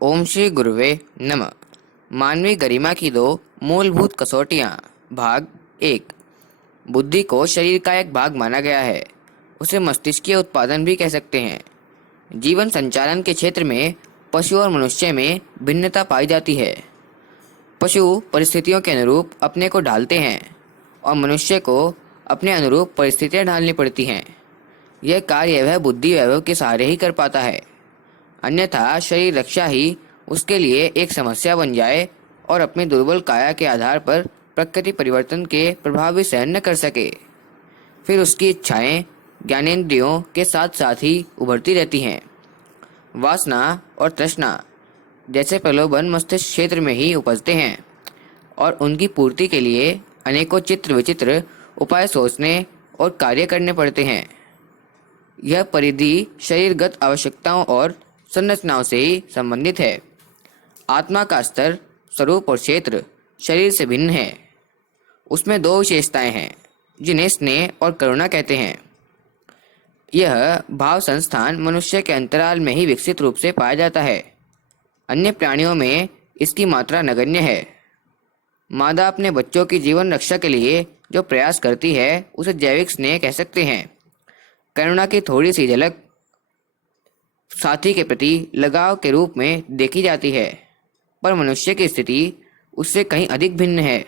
ओम श्री गुरुवे नमः। मानवीय गरिमा की दो मूलभूत कसौटियाँ। भाग एक। बुद्धि को शरीर का एक भाग माना गया है। उसे मस्तिष्कीय उत्पादन भी कह सकते हैं। जीवन संचालन के क्षेत्र में पशु और मनुष्य में भिन्नता पाई जाती है। पशु परिस्थितियों के अनुरूप अपने को ढालते हैं और मनुष्य को अपने अनुरूप परिस्थितियां ढालनी पड़ती हैं। यह कार्य वह बुद्धि वैभव के सहारे ही कर पाता है, अन्यथा शरीर रक्षा ही उसके लिए एक समस्या बन जाए और अपनी दुर्बल काया के आधार पर प्रकृति परिवर्तन के प्रभाव भी सहन न कर सके। फिर उसकी इच्छाएं ज्ञानेंद्रियों के साथ साथ ही उभरती रहती हैं। वासना और तृष्णा जैसे प्रलोभन मस्तिष्क क्षेत्र में ही उपजते हैं और उनकी पूर्ति के लिए अनेकों चित्र विचित्र उपाय सोचने और कार्य करने पड़ते हैं। यह परिधि शरीरगत आवश्यकताओं और संरचनाओं से ही संबंधित है। आत्मा का स्तर, स्वरूप और क्षेत्र शरीर से भिन्न है। उसमें दो विशेषताएं हैं जिन्हें स्नेह और करुणा कहते हैं। यह भाव संस्थान मनुष्य के अंतराल में ही विकसित रूप से पाया जाता है। अन्य प्राणियों में इसकी मात्रा नगण्य है। मादा अपने बच्चों की जीवन रक्षा के लिए जो प्रयास करती है उसे जैविक स्नेह कह सकते हैं। करुणा की थोड़ी सी झलक साथी के प्रति लगाव के रूप में देखी जाती है, पर मनुष्य की स्थिति उससे कहीं अधिक भिन्न है।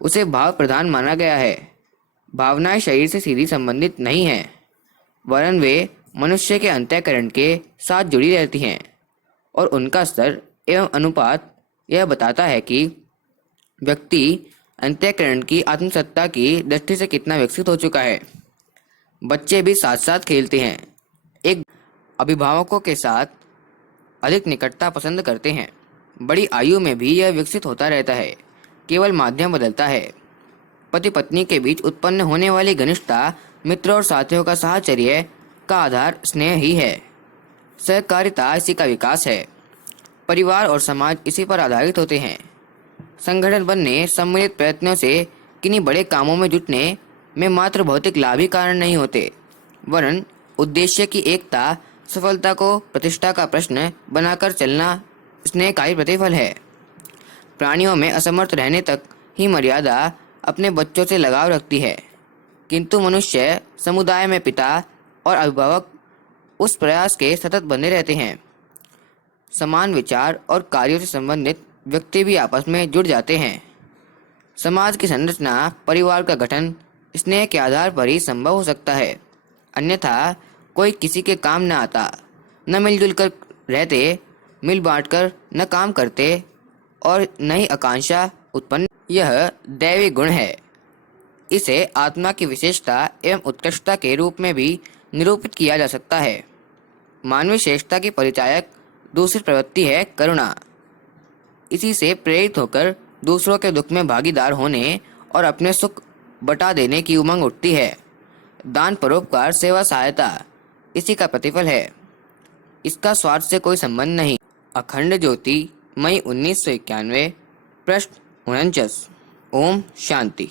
उसे भाव प्रधान माना गया है। भावनाएं शरीर से सीधी संबंधित नहीं हैं, वरन वे मनुष्य के अंतःकरण के साथ जुड़ी रहती हैं और उनका स्तर एवं अनुपात यह बताता है कि व्यक्ति अंतःकरण की आत्मसत्ता की दृष्टि से कितना विकसित हो चुका है। बच्चे भी साथ साथ खेलते हैं, एक अभिभावकों के साथ अधिक निकटता पसंद करते हैं। बड़ी आयु में भी यह विकसित होता रहता है, केवल माध्यम बदलता है। पति पत्नी के बीच उत्पन्न होने वाली घनिष्ठता मित्र और साथियों का साहचर्य का आधार स्नेह ही है। सहकारिता इसी का विकास है। परिवार और समाज इसी पर आधारित होते हैं। संगठन बनने, सम्मिलित प्रयत्नों से किन्हीं बड़े कामों में जुटने में मात्र भौतिक लाभ ही कारण नहीं होते, वरन उद्देश्य की एकता, सफलता को प्रतिष्ठा का प्रश्न बनाकर चलना स्नेह का ही प्रतिफल है। प्राणियों में असमर्थ रहने तक ही मर्यादा अपने बच्चों से लगाव रखती है, किंतु मनुष्य समुदाय में पिता और अभिभावक उस प्रयास के सतत बने रहते हैं। समान विचार और कार्यों से संबंधित व्यक्ति भी आपस में जुड़ जाते हैं। समाज की संरचना, परिवार का गठन स्नेह के आधार पर ही संभव हो सकता है, अन्यथा कोई किसी के काम न आता। न मिलजुल कर रहते, मिल बांट कर न काम करते और न ही आकांक्षा उत्पन्न। यह दैवी गुण है। इसे आत्मा की विशेषता एवं उत्कृष्टता के रूप में भी निरूपित किया जा सकता है। मानवीय श्रेष्ठता की परिचायक दूसरी प्रवृत्ति है करुणा। इसी से प्रेरित होकर दूसरों के दुख में भागीदार होने और अपने सुख बटा देने की उमंग उठती है। दान, परोपकार, सेवा, सहायता इसी का प्रतिफल है। इसका स्वार्थ से कोई संबंध नहीं। अखंड ज्योति, मई 1991, पृष्ठ 49। ओम शांति।